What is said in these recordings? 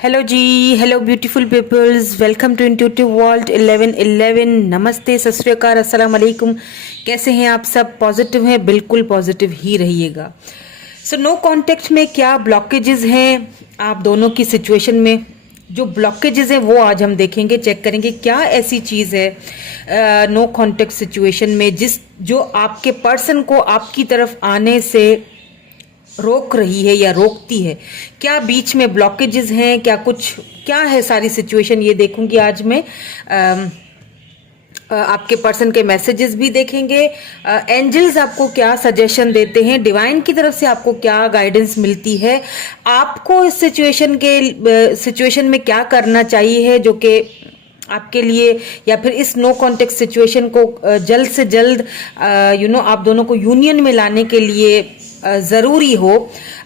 Hello ji, hello beautiful peoples, welcome to intuitive world 1111। नमस्ते, सत श्री अकाल, अस्सलाम वालेकुम। कैसे हैं आप सब? पॉजिटिव हैं? बिल्कुल पॉजिटिव ही रहिएगा। सो नो कॉन्टेक्ट में क्या ब्लॉकेजेस हैं आप दोनों की सिचुएशन में? जो ब्लॉकेजेस हैं वो आज हम देखेंगे, चेक करेंगे क्या ऐसी चीज़ है नो कॉन्टेक्ट सिचुएशन में जो आपके पर्सन को आपकी तरफ आने से रोक रही है या रोकती है। क्या बीच में ब्लॉकेजेस हैं, क्या है सारी सिचुएशन, ये देखूंगी आज मैं। आपके पर्सन के मैसेजेस भी देखेंगे। एंजल्स आपको क्या सजेशन देते हैं, डिवाइन की तरफ से आपको क्या गाइडेंस मिलती है, आपको इस सिचुएशन में क्या करना चाहिए जो कि आपके लिए या फिर इस नो कॉन्टेक्ट सिचुएशन को जल्द से जल्द आप दोनों को यूनियन में लाने के लिए ज़रूरी हो।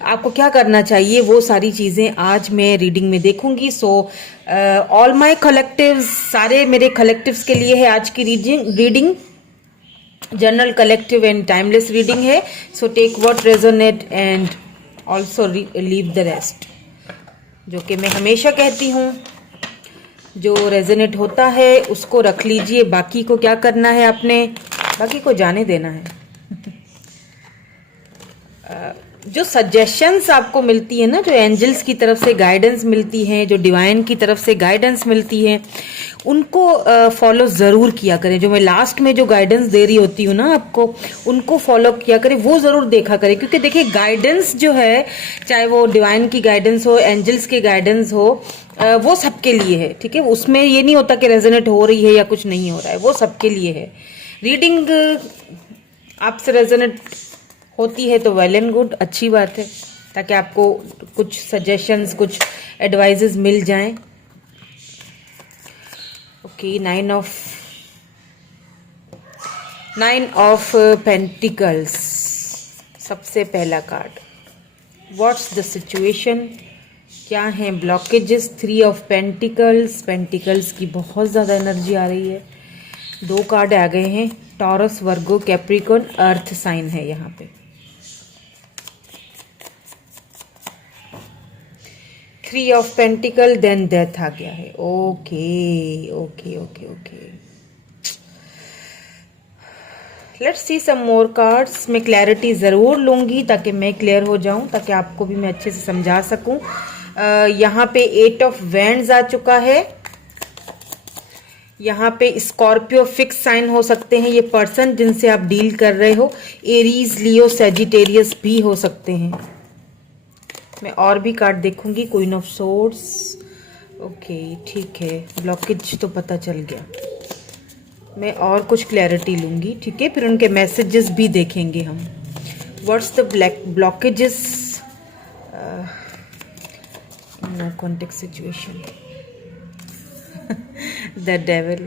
आपको क्या करना चाहिए, वो सारी चीज़ें आज मैं रीडिंग में देखूंगी। सो ऑल माय कलेक्टिव्स, सारे मेरे कलेक्टिव्स के लिए है आज की reading. General, collective and timeless reading है। So take what resonate and also leave the rest, जो कि मैं हमेशा कहती हूँ। जो रेजोनेट होता है उसको रख लीजिए, बाकी को क्या करना है, आपने बाकी को जाने देना है। जो सजेशंस आपको मिलती है ना, जो एंजल्स की तरफ से गाइडेंस मिलती है, जो डिवाइन की तरफ से गाइडेंस मिलती है, उनको फॉलो ज़रूर किया करें। जो मैं लास्ट में जो गाइडेंस दे रही होती हूँ ना आपको, उनको फॉलो किया करें, वो ज़रूर देखा करें। क्योंकि देखिए, गाइडेंस जो है, चाहे वो डिवाइन की गाइडेंस हो, एंजल्स की गाइडेंस हो, वो सबके लिए है। ठीक है, उसमें ये नहीं होता कि रेजोनेट हो रही है या कुछ नहीं हो रहा है, वो सबके लिए है। रीडिंग आपसे रेजोनेट होती है तो वेल एंड गुड, अच्छी बात है, ताकि आपको कुछ सजेशंस, कुछ एडवाइजेस मिल जाएं। ओके, नाइन ऑफ पेंटिकल्स, सबसे पहला कार्ड। व्हाट्स द सिचुएशन, क्या है ब्लॉकेजेस? 3 ऑफ पेंटिकल्स की बहुत ज़्यादा एनर्जी आ रही है। 2 कार्ड आ गए हैं, Taurus, Virgo, Capricorn, earth sign है यहाँ पे। 3 ऑफ पेंटिकल, देन डेथ आ गया है। Okay okay okay okay, let's see some more cards. मैं क्लैरिटी ज़रूर लूँगी ताकि मैं क्लियर हो जाऊँ, ताकि आपको भी मैं अच्छे से समझा सकूँ। यहाँ पे 8 ऑफ वैंड्स आ चुका है। यहाँ पे स्कॉर्पियो फिक्स साइन हो सकते हैं ये पर्सन जिनसे आप डील कर रहे हो। एरीज, लियो, सेजिटेरियस भी हो सकते हैं। मैं और भी कार्ड देखूंगी। क्वीन ऑफ सोर्ड्स, ओके ठीक है, ब्लॉकेज तो पता चल गया। मैं और कुछ क्लैरिटी लूंगी, ठीक है, फिर उनके मैसेजेस भी देखेंगे हम। What's the blockages no contact situation? The devil,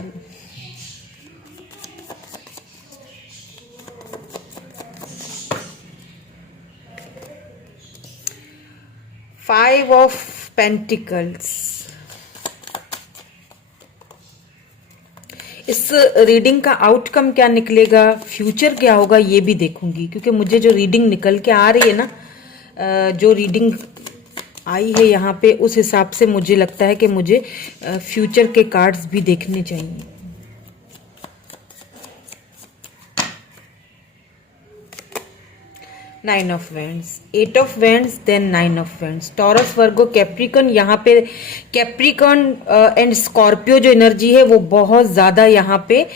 five of pentacles. इस रीडिंग का आउटकम क्या निकलेगा, फ्यूचर क्या होगा, ये भी देखूंगी। क्योंकि मुझे जो रीडिंग निकल के आ रही है ना, जो रीडिंग आई है यहाँ पे, उस हिसाब से मुझे लगता है कि मुझे फ्यूचर के कार्ड्स भी देखने चाहिए। Nine of wands, 8 of wands, then 9 of wands. Taurus, Virgo, Capricorn. यहाँ पे कैप्रिकॉर्न एंड स्कॉर्पियो जो एनर्जी है वो बहुत ज्यादा यहाँ पे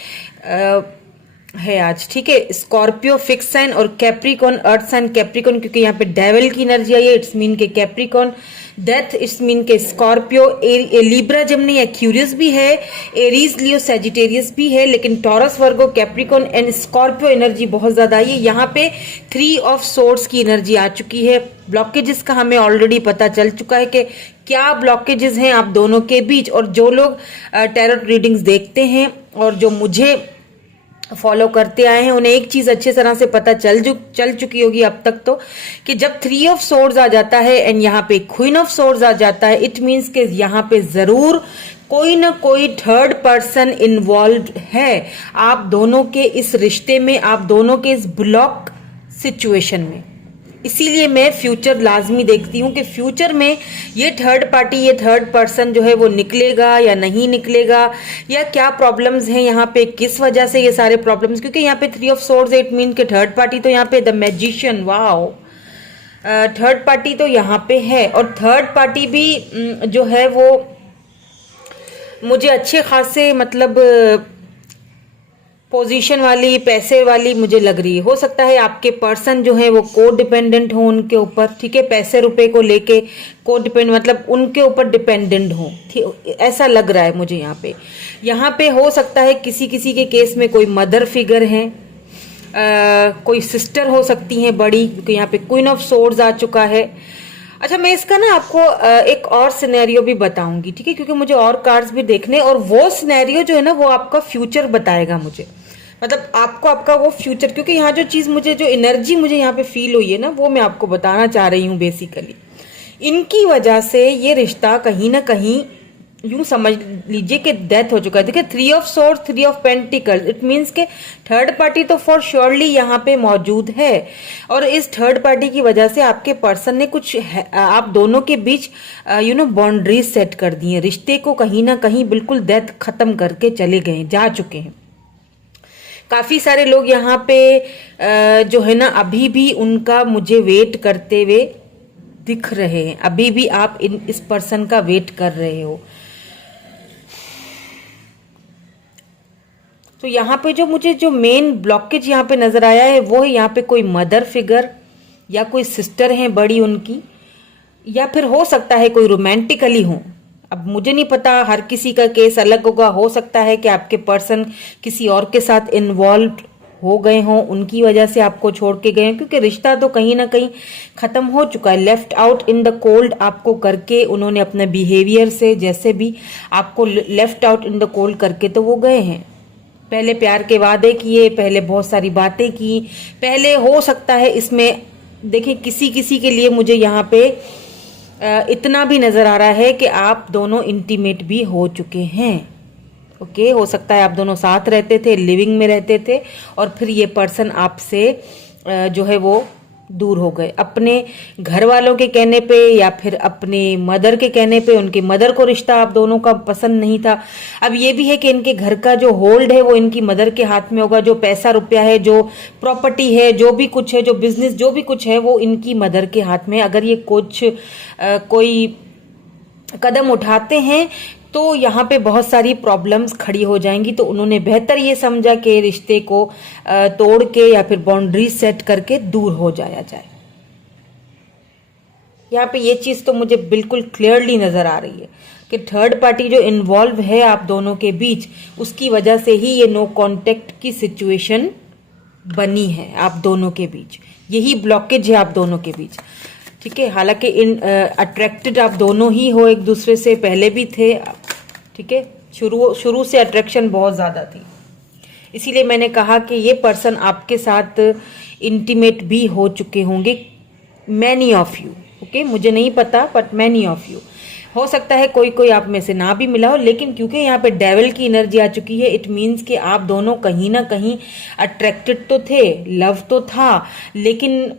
है आज, ठीक है। स्कॉर्पियो फिक्स साइन और कैप्रिकॉर्न अर्थ साइन। कैप्रिकॉर्न क्योंकि यहाँ पे डेविल की एनर्जी आई है, इट्स मीन के कैप्रिकॉर्न। डेथ, इट्स मीन के स्कॉर्पियो। लिब्रा, जेमिनी, एक्यूरियस भी है। एरीज, लियो, सेजिटेरियस भी है। लेकिन taurus, Virgo, Capricorn and Scorpio energy बहुत ज्यादा आई है। यहाँ पे 3 ऑफ सोर्ड्स की एनर्जी आ चुकी है। ब्लॉकेजेस का हमें ऑलरेडी पता चल चुका है कि क्या ब्लॉकेजेस हैं आप दोनों के बीच। और जो लोग टैरोट रीडिंग्स देखते हैं और जो मुझे फॉलो करते आए हैं, उन्हें एक चीज अच्छी तरह से पता चल चुकी होगी अब तक तो, कि जब 3 ऑफ सोर्ड्स आ जाता है एंड यहाँ पे क्वीन ऑफ सोर्ड्स आ जाता है, इट मीन्स कि यहाँ पे जरूर कोई ना कोई थर्ड पर्सन इन्वॉल्व है आप दोनों के इस रिश्ते में, आप दोनों के इस ब्लॉक सिचुएशन में। इसीलिए मैं फ्यूचर लाजमी देखती हूँ कि फ्यूचर में ये थर्ड पार्टी, ये थर्ड पर्सन जो है वो निकलेगा या नहीं निकलेगा, या क्या प्रॉब्लम्स हैं यहाँ पे, किस वजह से ये सारे प्रॉब्लम्स, क्योंकि यहाँ पे 3 ऑफ सोर्ड्स इट मीन के थर्ड पार्टी तो यहाँ पे the magician, wow, third party तो यहाँ पे है। और थर्ड पार्टी भी जो है वो मुझे अच्छे खासे मतलब पोजीशन वाली, पैसे वाली मुझे लग रही है। हो सकता है आपके पर्सन जो है वो को डिपेंडेंट हो उनके ऊपर, ठीक है, पैसे रुपए को लेके को डिपेंड, मतलब उनके ऊपर डिपेंडेंट हो, ऐसा लग रहा है मुझे यहाँ पे हो सकता है किसी किसी के केस में कोई मदर फिगर है, कोई सिस्टर हो सकती है बड़ी, क्योंकि यहाँ पे क्वीन ऑफ सोर्ड्स आ चुका है। अच्छा, मैं इसका ना आपको एक और सिनेरियो भी बताऊंगी, ठीक है, क्योंकि मुझे और कार्ड्स भी देखने, और वो सिनेरियो जो है ना वो आपका फ्यूचर बताएगा मुझे, मतलब आपको आपका वो फ्यूचर, क्योंकि यहाँ जो चीज मुझे, जो एनर्जी मुझे यहाँ पे फील हुई है ना, वो मैं आपको बताना चाह रही हूँ। बेसिकली इनकी वजह से ये रिश्ता कहीं ना कहीं यूं समझ लीजिए कि डेथ हो चुका है। देखिए 3 of swords, 3 of pentacles, it means के थर्ड पार्टी तो फॉर श्योरली यहाँ पे मौजूद है, और इस थर्ड पार्टी की वजह से आपके पर्सन ने कुछ आप दोनों के बीच बाउंड्रीज सेट कर दी है, रिश्ते को कहीं ना कहीं बिल्कुल डेथ खत्म करके चले गए, जा चुके हैं। काफी सारे लोग यहाँ पे जो है ना अभी भी उनका मुझे वेट करते हुए दिख रहे हैं, अभी भी आप इस पर्सन का वेट कर रहे हो। तो यहाँ पे जो मुझे जो मेन ब्लॉकेज यहाँ पे नजर आया है वो है यहाँ पे कोई मदर फिगर या कोई सिस्टर है बड़ी उनकी, या फिर हो सकता है कोई रोमांटिकली हो। अब मुझे नहीं पता, हर किसी का केस अलग होगा। हो सकता है कि आपके पर्सन किसी और के साथ इन्वॉल्व हो गए हों, उनकी वजह से आपको छोड़ के गए हैं, क्योंकि रिश्ता तो कहीं ना कहीं खत्म हो चुका है। Left out in the cold आपको करके उन्होंने अपने बिहेवियर से, जैसे भी आपको left out in the cold करके तो वो गए हैं। पहले प्यार के वादे किए, पहले बहुत सारी बातें की, पहले हो सकता है इसमें देखिए किसी किसी के लिए मुझे यहाँ पे इतना भी नजर आ रहा है कि आप दोनों इंटीमेट भी हो चुके हैं। ओके, हो सकता है आप दोनों साथ रहते थे, लिविंग में रहते थे, और फिर ये पर्सन आपसे जो है वो दूर हो गए, अपने घर वालों के कहने पे या फिर अपने मदर के कहने पे। उनके मदर को रिश्ता आप दोनों का पसंद नहीं था। अब ये भी है कि इनके घर का जो होल्ड है वो इनकी मदर के हाथ में होगा, जो पैसा रुपया है, जो प्रॉपर्टी है, जो भी कुछ है, जो बिजनेस, जो भी कुछ है, वो इनकी मदर के हाथ में। अगर ये कुछ कोई कदम उठाते हैं तो यहाँ पे बहुत सारी प्रॉब्लम्स खड़ी हो जाएंगी। तो उन्होंने बेहतर ये समझा कि रिश्ते को तोड़ के या फिर बाउंड्री सेट करके दूर हो जाया जाए। यहाँ पे ये चीज तो मुझे बिल्कुल क्लियरली नजर आ रही है कि थर्ड पार्टी जो इन्वॉल्व है आप दोनों के बीच, उसकी वजह से ही ये नो कांटेक्ट की सिचुएशन बनी है आप दोनों के बीच। यही ब्लॉकेज है आप दोनों के बीच, ठीक है। हालांकि अट्रैक्टेड आप दोनों ही हो एक दूसरे से, पहले भी थे, ठीक है, शुरू से अट्रैक्शन बहुत ज्यादा थी। इसीलिए मैंने कहा कि ये पर्सन आपके साथ इंटीमेट भी हो चुके होंगे, मैनी ऑफ यू। ओके, मुझे नहीं पता बट मैनी ऑफ यू। हो सकता है कोई कोई आप में से ना भी मिला हो, लेकिन क्योंकि यहाँ पे डेविल की एनर्जी आ चुकी है, इट मीन्स कि आप दोनों कहीं ना कहीं अट्रैक्टेड तो थे, लव तो था, लेकिन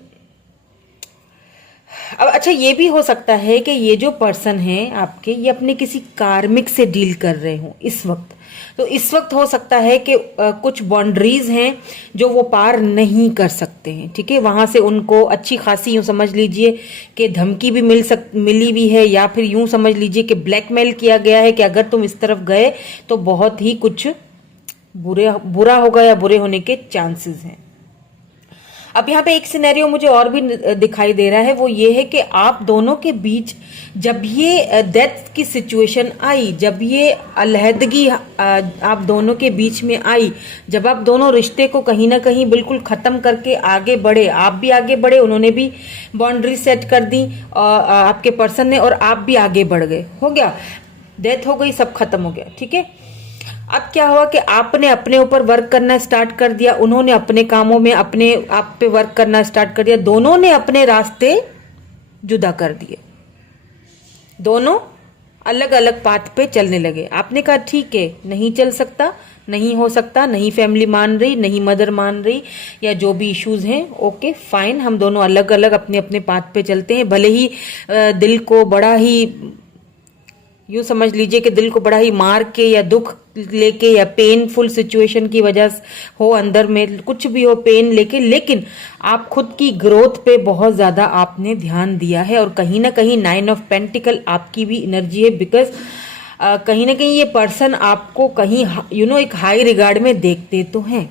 अब अच्छा ये भी हो सकता है कि ये जो पर्सन है आपके, ये अपने किसी कार्मिक से डील कर रहे हो इस वक्त। तो इस वक्त हो सकता है कि कुछ बाउंड्रीज हैं जो वो पार नहीं कर सकते हैं, ठीक है। वहां से उनको अच्छी खासी यूं समझ लीजिए कि धमकी भी मिली हुई है, या फिर यूं समझ लीजिए कि ब्लैकमेल किया गया है कि अगर तुम इस तरफ गए तो बहुत ही कुछ बुरा होगा या बुरे होने के चांसेस हैं। अब यहाँ पे एक सिनेरियो मुझे और भी दिखाई दे रहा है, वो ये है कि आप दोनों के बीच जब ये डेथ की सिचुएशन आई, जब ये अलहदगी आप दोनों के बीच में आई, जब आप दोनों रिश्ते को कहीं ना कहीं बिल्कुल खत्म करके आगे बढ़े, आप भी आगे बढ़े, उन्होंने भी बाउंड्री सेट कर दी आपके पर्सन ने, और आप भी आगे बढ़ गए, हो गया, डेथ हो गई, सब खत्म हो गया, ठीक है। अब क्या हुआ कि आपने अपने ऊपर वर्क करना स्टार्ट कर दिया, उन्होंने अपने कामों में अपने आप पे वर्क करना स्टार्ट कर दिया, दोनों ने अपने रास्ते जुदा कर दिए, दोनों अलग अलग पाथ पे चलने लगे। आपने कहा ठीक है, नहीं चल सकता, नहीं हो सकता, नहीं फैमिली मान रही, नहीं मदर मान रही, या जो भी इश्यूज हैं, ओके फाइन, हम दोनों अलग अलग अपने अपने पाथ पे चलते हैं। भले ही दिल को बड़ा ही, यूँ समझ लीजिए कि दिल को बड़ा ही मार के या दुख लेके या पेनफुल सिचुएशन की वजह हो, अंदर में कुछ भी हो पेन लेके, लेकिन आप खुद की ग्रोथ पे बहुत ज़्यादा आपने ध्यान दिया है। और कहीं ना कहीं 9 ऑफ पेंटिकल आपकी भी एनर्जी है, बिकॉज कहीं ना कहीं ये पर्सन आपको कहीं एक हाई रिगार्ड में देखते तो हैं,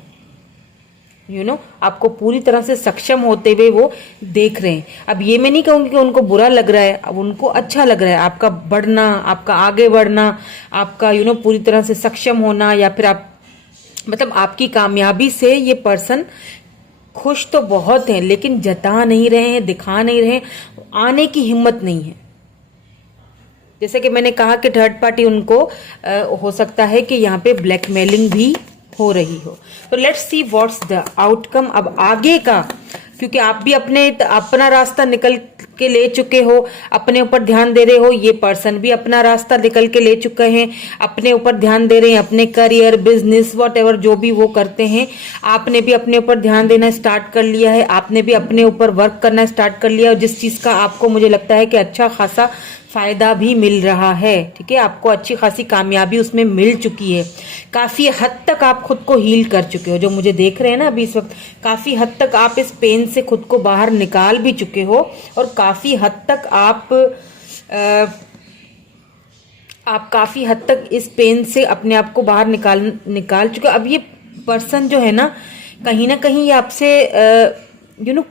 आपको पूरी तरह से सक्षम होते हुए वो देख रहे हैं। अब ये मैं नहीं कहूंगी कि उनको बुरा लग रहा है, अब उनको अच्छा लग रहा है आपका बढ़ना, आपका आगे बढ़ना, आपका पूरी तरह से सक्षम होना, या फिर आप मतलब आपकी कामयाबी से ये पर्सन खुश तो बहुत है, लेकिन जता नहीं रहे हैं, दिखा नहीं रहे हैं, आने की हिम्मत नहीं है। जैसे कि मैंने कहा कि थर्ड पार्टी उनको हो सकता है कि यहाँ पे ब्लैकमेलिंग भी हो रही हो। तो let's see what's the outcome अब आगे का, क्योंकि आप भी अपना रास्ता निकल के ले चुके हो, अपने ऊपर ध्यान दे रहे हो, ये पर्सन भी अपना रास्ता निकल के ले चुके हैं, अपने ऊपर ध्यान दे रहे हैं, अपने करियर, बिजनेस, वॉटएवर जो भी वो करते हैं। आपने भी अपने ऊपर ध्यान देना स्टार्ट कर लिया है, आपने भी अपने ऊपर वर्क करना स्टार्ट कर लिया, और जिस चीज का आपको मुझे लगता है कि अच्छा खासा फायदा भी मिल रहा है। ठीक है, आपको अच्छी खासी कामयाबी उसमें मिल चुकी है, काफी हद तक आप खुद को हील कर चुके हो। जो मुझे देख रहे हैं ना अभी इस वक्त, काफी हद तक आप इस पेन से खुद को बाहर निकाल भी चुके हो, और काफी हद तक आप काफी हद तक इस पेन से अपने आप को बाहर निकाल चुके हो। अब ये पर्सन जो है ना कहीं ये आपसे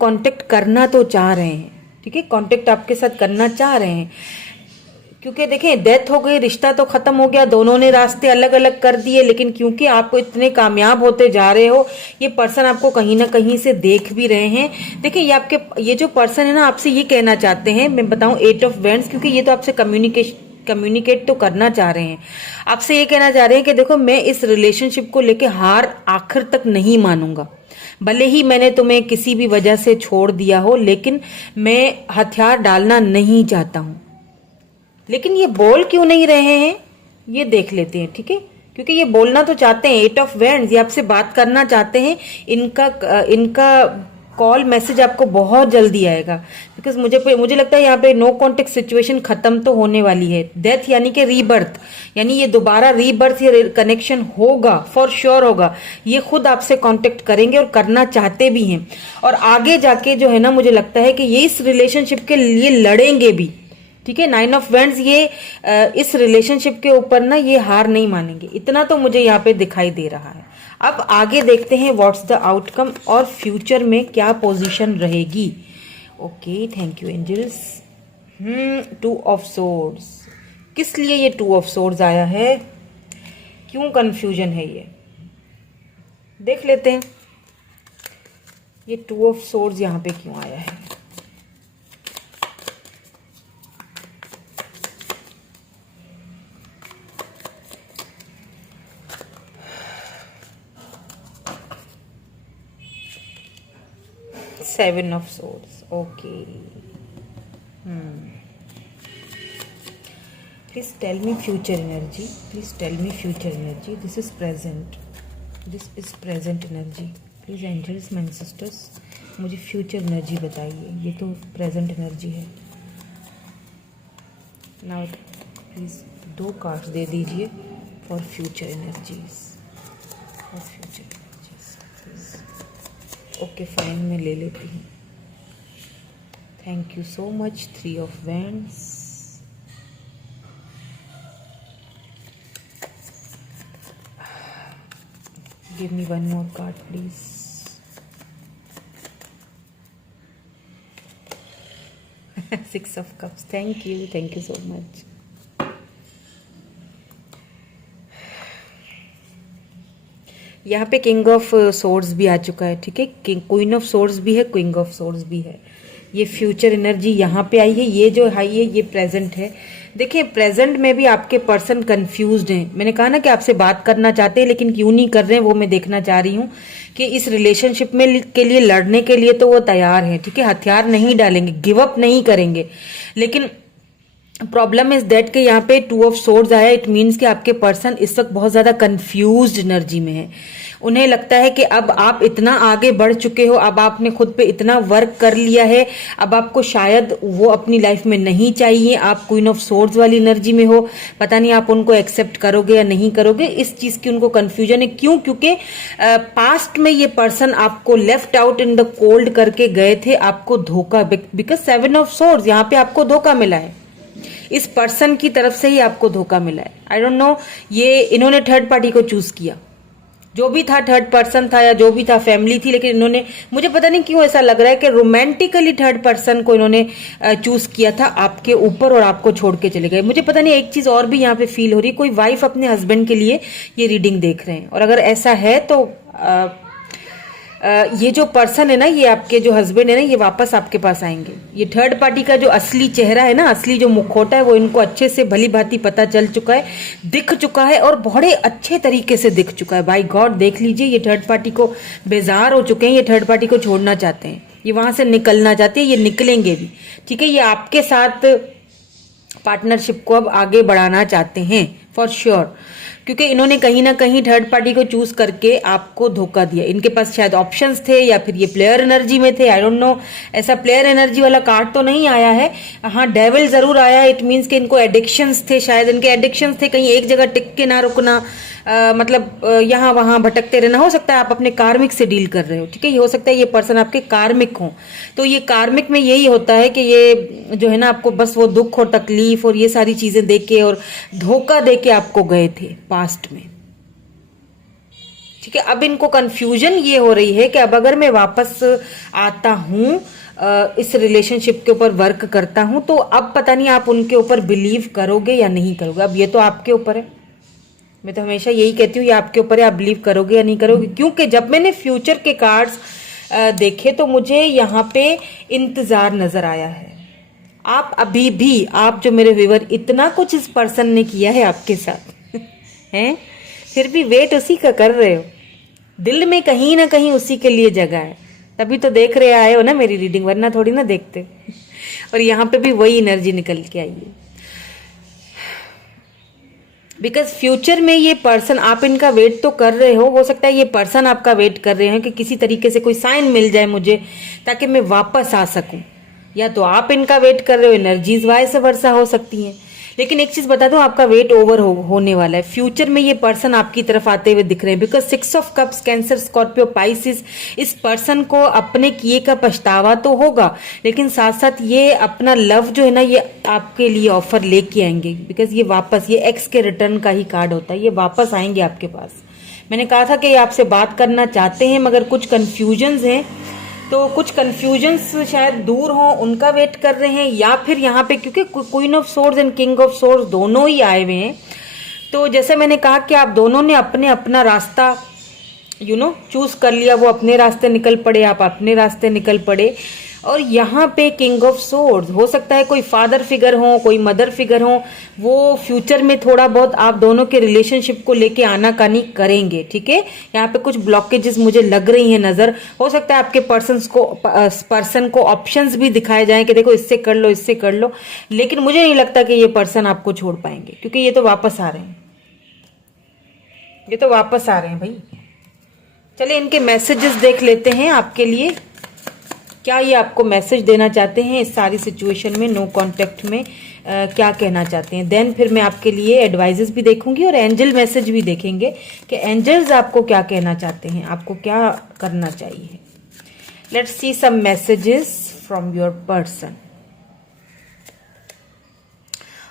कांटेक्ट करना तो चाह रहे हैं। ठीक है, कांटेक्ट आपके साथ करना चाह रहे हैं, क्योंकि देखें डेथ हो गई, रिश्ता तो खत्म हो गया, दोनों ने रास्ते अलग अलग कर दिए, लेकिन क्योंकि आप इतने कामयाब होते जा रहे हो, ये पर्सन आपको कहीं ना कहीं से देख भी रहे हैं। देखिए ये जो पर्सन है ना आपसे ये कहना चाहते हैं, मैं बताऊं 8 ऑफ वेंड्स, क्योंकि ये तो आपसे कम्युनिकेट तो करना चाह रहे हैं, आपसे ये कहना चाह रहे हैं कि देखो मैं इस रिलेशनशिप को लेके हार आखिर तक नहीं मानूंगा। भले ही मैंने तुम्हें किसी भी वजह से छोड़ दिया हो, लेकिन मैं हथियार डालना नहीं चाहता हूं। लेकिन ये बोल क्यों नहीं रहे हैं ये देख लेते हैं। ठीक है, क्योंकि ये बोलना तो चाहते हैं, 8 ऑफ वेंड्स, ये आपसे बात करना चाहते हैं। इनका कॉल मैसेज आपको बहुत जल्दी आएगा, बिकॉज मुझे लगता है यहाँ पे नो कॉन्टेक्ट सिचुएशन खत्म तो होने वाली है। डेथ यानी कि रीबर्थ, यानी ये दोबारा रीबर्थ या कनेक्शन होगा, फॉर श्योर होगा। ये खुद आपसे कांटेक्ट करेंगे और करना चाहते भी हैं, और आगे जाके जो है ना मुझे लगता है कि ये इस रिलेशनशिप के लिए लड़ेंगे भी। ठीक है, 9 ऑफ वेंड्स ये इस रिलेशनशिप के ऊपर ना ये हार नहीं मानेंगे, इतना तो मुझे यहाँ पे दिखाई दे रहा है। अब आगे देखते हैं व्हाट्स द आउटकम और फ्यूचर में क्या पोजीशन रहेगी। Okay, thank you angels. 2 of swords, किस लिए ये 2 ऑफ सोर्ड्स आया है, क्यों कंफ्यूजन है ये देख लेते हैं। ये 2 ऑफ सोर्ड्स यहाँ पे क्यों आया है। Seven of Swords. Okay. Please tell me future energy. Please tell me future energy. This is present. This is present energy. Please angels, my sisters, मुझे future energy बताइए। ये तो present energy है। Now please 2 cards दे दीजिए for future energies. For future energies, please. Okay fine, मैं ले लेती हूँ। Thank you so much. 3 of vends, give me 1 more card please. Six of cups, thank you so much. यहाँ पे king of swords भी आ चुका है। ठीक है, क्वीन ऑफ सोर्ड्स भी है, क्विंग ऑफ सोर्ड्स भी है। ये फ्यूचर एनर्जी यहाँ पे आई है। ये जो हाई है ये प्रेजेंट है। देखिए प्रेजेंट में भी आपके पर्सन कंफ्यूज्ड हैं। मैंने कहा ना कि आपसे बात करना चाहते हैं, लेकिन क्यों नहीं कर रहे हैं वो मैं देखना चाह रही हूँ कि इस रिलेशनशिप में के लिए लड़ने के लिए तो वो तैयार है। ठीक है, हथियार नहीं डालेंगे, गिव अप नहीं करेंगे, लेकिन प्रॉब्लम इज दैट कि यहाँ पे 2 ऑफ सोर्ड्स आया। इट मीन्स कि आपके पर्सन इस वक्त बहुत ज्यादा कंफ्यूज्ड एनर्जी में है। उन्हें लगता है कि अब आप इतना आगे बढ़ चुके हो, अब आपने खुद पे इतना वर्क कर लिया है, अब आपको शायद वो अपनी लाइफ में नहीं चाहिए। आप क्वीन ऑफ सोर्ड्स वाली एनर्जी में हो, पता नहीं आप उनको एक्सेप्ट करोगे या नहीं करोगे, इस चीज की उनको कंफ्यूजन है। क्यों? क्योंकि पास्ट में ये पर्सन आपको left out in the cold करके गए थे, आपको धोखा, बिकॉज 7 ऑफ सोर्ड्स यहाँ पे आपको धोखा मिला है। इस पर्सन की तरफ से ही आपको धोखा मिला है। आई डोंट नो, ये इन्होंने थर्ड पार्टी को चूज किया, जो भी था, थर्ड पर्सन था या जो भी था, फैमिली थी, लेकिन इन्होंने, मुझे पता नहीं क्यों ऐसा लग रहा है कि रोमांटिकली थर्ड पर्सन को इन्होंने चूज किया था आपके ऊपर और आपको छोड़ के चले गए। मुझे पता नहीं, एक चीज और भी यहाँ पे फील हो रही है, कोई वाइफ अपने हस्बैंड के लिए ये रीडिंग देख रहे हैं, और अगर ऐसा है तो ये जो पर्सन है ना, ये आपके जो हस्बैंड है ना, ये वापस आपके पास आएंगे। ये थर्ड पार्टी का जो असली चेहरा है ना, असली जो मुखौटा है, वो इनको अच्छे से भली भांति पता चल चुका है, दिख चुका है, और बड़े अच्छे तरीके से दिख चुका है। बाय गॉड, देख लीजिए, ये थर्ड पार्टी को बेजार हो चुके हैं, ये थर्ड पार्टी को छोड़ना चाहते हैं, ये वहां से निकलना चाहते हैं, ये निकलेंगे भी, ठीक है। ये आपके साथ पार्टनरशिप को अब आगे बढ़ाना चाहते हैं फॉर श्योर, क्योंकि इन्होंने कहीं ना कहीं थर्ड पार्टी को चूज करके आपको धोखा दिया। इनके पास शायद ऑप्शंस थे, या फिर ये प्लेयर एनर्जी में थे, आई डोंट नो। ऐसा प्लेयर एनर्जी वाला कार्ड तो नहीं आया है, हाँ डेविल जरूर आया है। इट मीन्स कि इनको एडिक्शंस थे, शायद इनके एडिक्शंस थे, कहीं एक जगह टिक के ना रुकना, मतलब यहाँ वहां भटकते रहना। हो सकता है आप अपने कार्मिक से डील कर रहे हो, ठीक है, ये हो सकता है ये पर्सन आपके कार्मिक हो। तो ये कार्मिक में यही होता है कि ये जो है ना, आपको बस वो दुख और तकलीफ और ये सारी चीजें देके के और धोखा दे के आपको गए थे पास्ट में, ठीक है। अब इनको कंफ्यूजन ये हो रही है कि अब अगर मैं वापस आता हूं, इस रिलेशनशिप के ऊपर वर्क करता हूं, तो अब पता नहीं आप उनके ऊपर बिलीव करोगे या नहीं करोगे। अब ये तो आपके ऊपर है, मैं तो हमेशा यही कहती हूँ, ये आपके ऊपर है, आप बिलीव करोगे या नहीं करोगे। क्योंकि जब मैंने फ्यूचर के कार्ड्स देखे तो मुझे यहाँ पे इंतजार नजर आया है। आप अभी भी, आप जो मेरे व्यूअर, इतना कुछ इस पर्सन ने किया है आपके साथ हैं, फिर भी वेट उसी का कर रहे हो, दिल में कहीं ना कहीं उसी के लिए जगह है, तभी तो देख रहे आए हो ना मेरी रीडिंग, वरना थोड़ी ना देखते। और यहाँ पे भी वही एनर्जी निकल के आई है, बिकॉज फ्यूचर में ये पर्सन, आप इनका वेट तो कर रहे हो सकता है ये पर्सन आपका वेट कर रहे हैं कि किसी तरीके से कोई साइन मिल जाए मुझे, ताकि मैं वापस आ सकूं, या तो आप इनका वेट कर रहे हो, एनर्जीज वाइस वर्सा हो सकती हैं। लेकिन एक चीज बता दूं, आपका वेट ओवर होने वाला है। फ्यूचर में ये पर्सन आपकी तरफ आते हुए दिख रहे हैं, because 6 of cups, cancer, Scorpio, Pisces, इस पर्सन को अपने किए का पछतावा तो होगा, लेकिन साथ साथ ये अपना लव जो है ना, ये आपके लिए ऑफर लेके आएंगे, बिकॉज ये वापस, ये एक्स के रिटर्न का ही कार्ड होता है, ये वापस आएंगे आपके पास। मैंने कहा था कि ये आपसे बात करना चाहते हैं, मगर कुछ कंफ्यूजन्स हैं, तो कुछ कंफ्यूजन्स शायद दूर हो, उनका वेट कर रहे हैं, या फिर यहाँ पे क्योंकि queen of swords and king of swords दोनों ही आए हुए हैं, तो जैसे मैंने कहा कि आप दोनों ने अपने अपना रास्ता चूज कर लिया, वो अपने रास्ते निकल पड़े, आप अपने रास्ते निकल पड़े। और यहाँ पे किंग ऑफ सोर्ड्स, हो सकता है कोई फादर फिगर हो, कोई मदर फिगर हो, वो फ्यूचर में थोड़ा बहुत आप दोनों के रिलेशनशिप को लेके आनाकानी करेंगे, ठीक है। यहाँ पे कुछ ब्लॉकेजेस मुझे लग रही हैं नजर। हो सकता है आपके पर्सन को ऑप्शंस भी दिखाए जाएं कि देखो इससे कर लो, इससे कर लो, लेकिन मुझे नहीं लगता कि ये पर्सन आपको छोड़ पाएंगे, क्योंकि ये तो वापस आ रहे हैं, ये तो वापस आ रहे हैं भाई। चलिए इनके मैसेजेस देख लेते हैं आपके लिए, क्या ये आपको मैसेज देना चाहते हैं इस सारी सिचुएशन में, नो कांटेक्ट में क्या कहना चाहते हैं। देन फिर मैं आपके लिए एडवाइजेस भी देखूंगी और एंजल मैसेज भी देखेंगे कि एंजल्स आपको क्या कहना चाहते हैं, आपको क्या करना चाहिए। Let's see some messages from your person.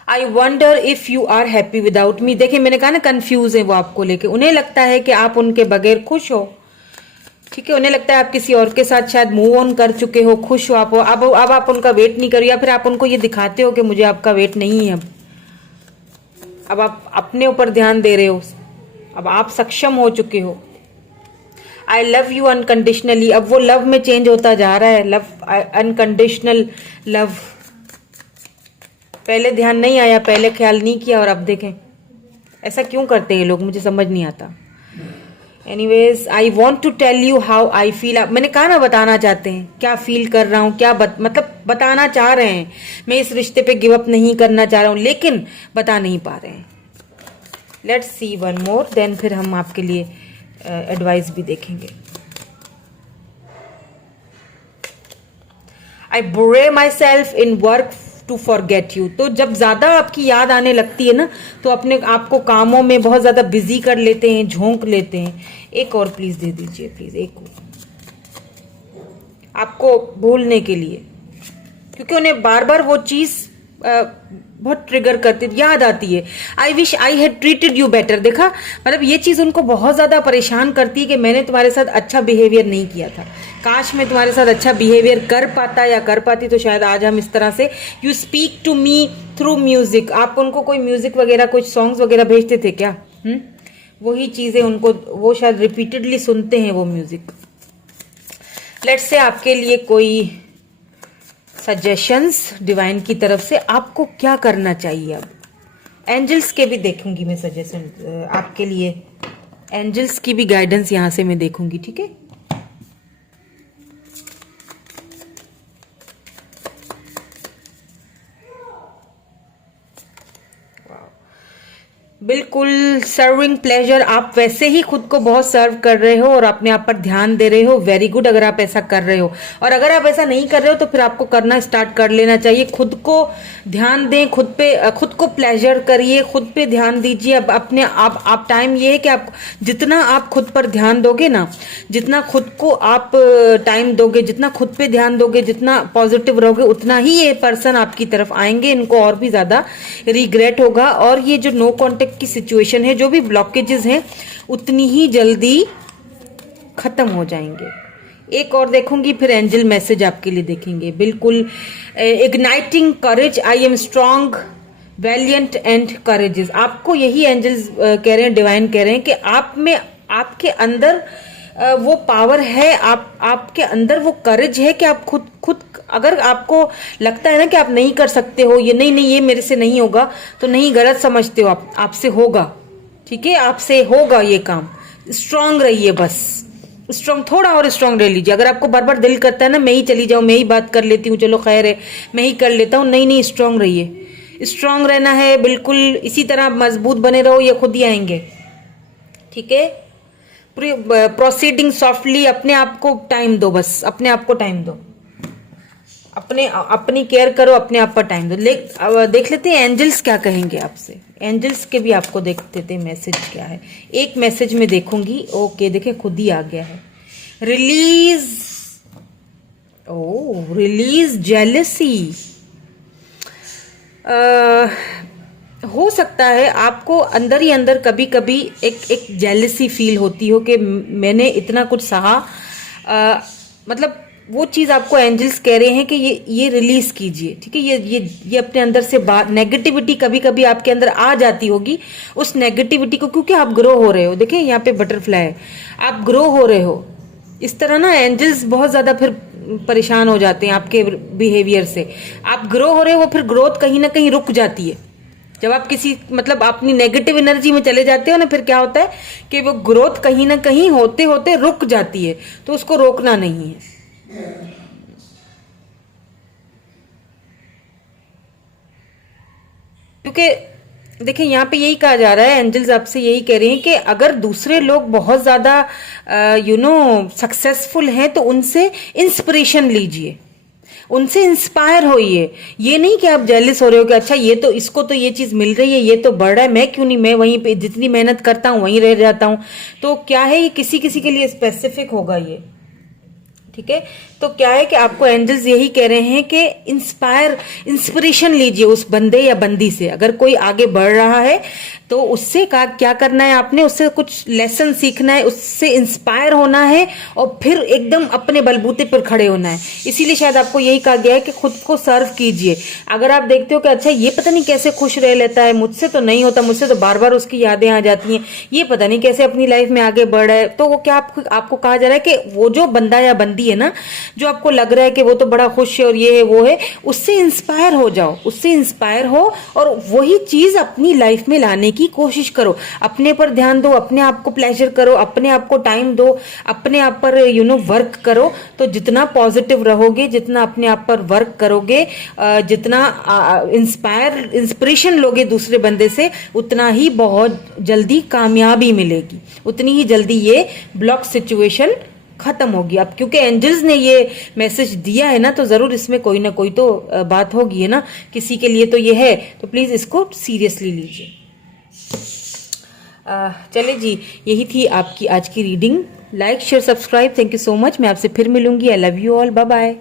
I wonder if you are happy without me. देखिए मैंने कहा ना, कंफ्यूज है वो आपको लेके, उन्हें लगता है कि आप उनके बगैर खुश हो, ठीक है। उन्हें लगता है आप किसी और के साथ शायद मूव ऑन कर चुके हो, खुश हो आप, अब आप उनका वेट नहीं करो, या फिर आप उनको ये दिखाते हो कि मुझे आपका वेट नहीं है। अब आप अपने ऊपर ध्यान दे रहे हो, अब आप सक्षम हो चुके हो। आई लव यू अनकंडीशनली, अब वो लव में चेंज होता जा रहा है, लव, अनकंडीशनल लव। पहले ध्यान नहीं आया, पहले ख्याल नहीं किया, और अब देखें ऐसा क्यों करते हैं लोग, मुझे समझ नहीं आता। Anyways I want to tell you how I feel. मैंने कहा ना बताना चाहते हैं, क्या फील कर रहा हूँ, क्या मतलब बताना चाह रहे हैं। मैं इस रिश्ते पे गिव अप नहीं करना चाह रहा हूँ, लेकिन बता नहीं पा रहे हैं। Let's see one more, then फिर हम आपके लिए एडवाइस भी देखेंगे। I bury myself in work to forget you. तो जब ज्यादा आपकी याद आने लगती है ना, तो अपने आपको कामों में बहुत ज्यादा बिजी कर लेते हैं, झोंक लेते हैं। एक और प्लीज दे दीजिए, प्लीज एक और, आपको भूलने के लिए, क्योंकि उन्हें बार बार वो चीज बहुत ट्रिगर करती, याद आती है। I wish I had treated you better. देखा, मतलब ये चीज उनको बहुत ज्यादा परेशान करती है कि मैंने तुम्हारे साथ अच्छा बिहेवियर नहीं किया था। काश मैं तुम्हारे साथ अच्छा बिहेवियर कर पाता या कर पाती, तो शायद आज हम इस तरह से। You speak to me through music. आप उनको कोई म्यूजिक वगैरह, कुछ सॉन्ग्स वगैरह भेजते थे क्या? वही चीजें उनको, वो शायद रिपीटेडली सुनते हैं वो म्यूजिक। लेट्स से आपके लिए कोई सजेशंस डिवाइन की तरफ से, आपको क्या करना चाहिए। अब एंजल्स के भी देखूंगी मैं सजेशन आपके लिए, एंजल्स की भी गाइडेंस यहां से मैं देखूंगी, ठीक है। बिल्कुल सर्विंग प्लेजर। आप वैसे ही खुद को बहुत सर्व कर रहे हो और अपने आप पर ध्यान दे रहे हो। वेरी गुड अगर आप ऐसा कर रहे हो। और अगर आप ऐसा नहीं कर रहे हो तो फिर आपको करना स्टार्ट कर लेना चाहिए। खुद को ध्यान दें, खुद पे, खुद को प्लेजर करिए, खुद पे ध्यान दीजिए। अब अपने आप टाइम ये है कि आप जितना आप खुद पर ध्यान दोगे ना, जितना खुद को आप टाइम दोगे, जितना खुद पे ध्यान दोगे, जितना पॉजिटिव रहोगे, उतना ही ये पर्सन आपकी तरफ आएंगे। इनको और भी ज्यादा रिग्रेट होगा और ये जो नो कॉन्टेक्ट की सिचुएशन है, जो भी ब्लॉकेजेस हैं, उतनी ही जल्दी खत्म हो जाएंगे। एक और देखूंगी, फिर एंजल मैसेज आपके लिए देखेंगे। बिल्कुल igniting courage, I am strong valiant and courages. आपको यही एंजल्स कह रहे हैं, डिवाइन कह रहे हैं कि आप में, आपके अंदर वो पावर है, आपके अंदर वो करेज है कि आप खुद अगर आपको लगता है ना कि आप नहीं कर सकते हो, ये नहीं ये मेरे से नहीं होगा, तो नहीं, गलत समझते हो आप, आपसे होगा, ठीक है, आपसे होगा ये काम। स्ट्रांग रहिए, बस स्ट्रांग, थोड़ा और स्ट्रांग रह लीजिए। अगर आपको बार बार दिल करता है ना मैं ही चली जाऊं, मैं ही बात कर लेती हूँ, चलो खैर है, मैं ही कर लेता हूँ, नहीं स्ट्रांग रहिए। स्ट्रांग रहना है, बिल्कुल इसी तरह मजबूत बने रहो, ये खुद ही आएंगे, ठीक है। प्रोसीडिंग सॉफ्टली, अपने आप को टाइम दो, बस अपने आप को टाइम दो, अपनी केयर करो, अपने आप पर टाइम दो। देख लेते हैं एंजल्स क्या कहेंगे आपसे। एंजल्स के भी आपको देख लेते हैं मैसेज क्या है। एक मैसेज में देखूंगी, ओके, देखे खुद ही आ गया है। Release, release jealousy. हो सकता है आपको अंदर ही अंदर कभी कभी एक जेलसी फील होती हो कि मैंने इतना कुछ सहा, मतलब वो चीज आपको एंजल्स कह रहे हैं कि ये रिलीज कीजिए, ठीक है। ये अपने अंदर से बात, नेगेटिविटी कभी कभी आपके अंदर आ जाती होगी, उस नेगेटिविटी को, क्योंकि आप ग्रो हो रहे हो। देखिए यहाँ पे बटरफ्लाई है, आप ग्रो हो रहे हो। इस तरह ना एंजल्स बहुत ज्यादा फिर परेशान हो जाते हैं आपके बिहेवियर से। आप ग्रो हो रहे हो, वो फिर ग्रोथ कहीं ना कहीं रुक जाती है। जब आप किसी, मतलब अपनी नेगेटिव एनर्जी में चले जाते हो ना, फिर क्या होता है कि वो ग्रोथ कहीं ना कहीं होते होते रुक जाती है, तो उसको रोकना नहीं है। क्योंकि देखिए यहाँ पे यही कहा जा रहा है, एंजल्स आपसे यही कह रहे हैं कि अगर दूसरे लोग बहुत ज्यादा सक्सेसफुल हैं तो उनसे इंस्पिरेशन लीजिए, उनसे इंस्पायर होइए। ये नहीं कि आप जेलिस हो रहे हो कि अच्छा ये तो, इसको तो ये चीज मिल रही है, ये तो बढ़ रहा है, मैं क्यों नहीं, मैं वहीं पे जितनी मेहनत करता हूं वहीं रह जाता हूं। तो क्या है, ये किसी किसी के लिए स्पेसिफिक होगा ये, ठीक है। तो क्या है कि आपको एंजल्स यही कह रहे हैं कि इंस्पिरेशन लीजिए उस बंदे या बंदी से। अगर कोई आगे बढ़ रहा है तो उससे क्या करना है, आपने उससे कुछ लेसन सीखना है, उससे इंस्पायर होना है और फिर एकदम अपने बलबूते पर खड़े होना है। इसीलिए शायद आपको यही कहा गया है कि खुद को सर्व कीजिए। अगर आप देखते हो कि अच्छा ये पता नहीं कैसे खुश रह लेता है, मुझसे तो नहीं होता, मुझसे तो बार बार उसकी यादें आ जाती हैं, ये पता नहीं कैसे अपनी लाइफ में आगे बढ़ रहा है, तो वो क्या आपको कहा जा रहा है कि वो जो बंदा या बंदी है ना, जो आपको लग रहा है कि वो तो बड़ा खुश है और ये है वो है, उससे इंस्पायर हो जाओ, उससे इंस्पायर हो और वही चीज अपनी लाइफ में लाने की कोशिश करो। अपने पर ध्यान दो, अपने आप को प्लेजर करो, अपने आप को टाइम दो, अपने आप पर वर्क करो। तो जितना पॉजिटिव रहोगे, जितना अपने आप पर वर्क करोगे, जितना इंस्पिरेशन लोगे दूसरे बंदे से, उतना ही बहुत जल्दी कामयाबी मिलेगी, उतनी ही जल्दी ये ब्लॉक सिचुएशन खत्म होगी। अब क्योंकि एंजल्स ने ये मैसेज दिया है ना, तो जरूर इसमें कोई ना कोई तो बात होगी है ना, किसी के लिए तो ये है, तो प्लीज इसको सीरियसली लीजिए। चले जी, यही थी आपकी आज की reading. Like share subscribe, thank you so much. मैं आपसे फिर मिलूंगी। I love you all, bye bye.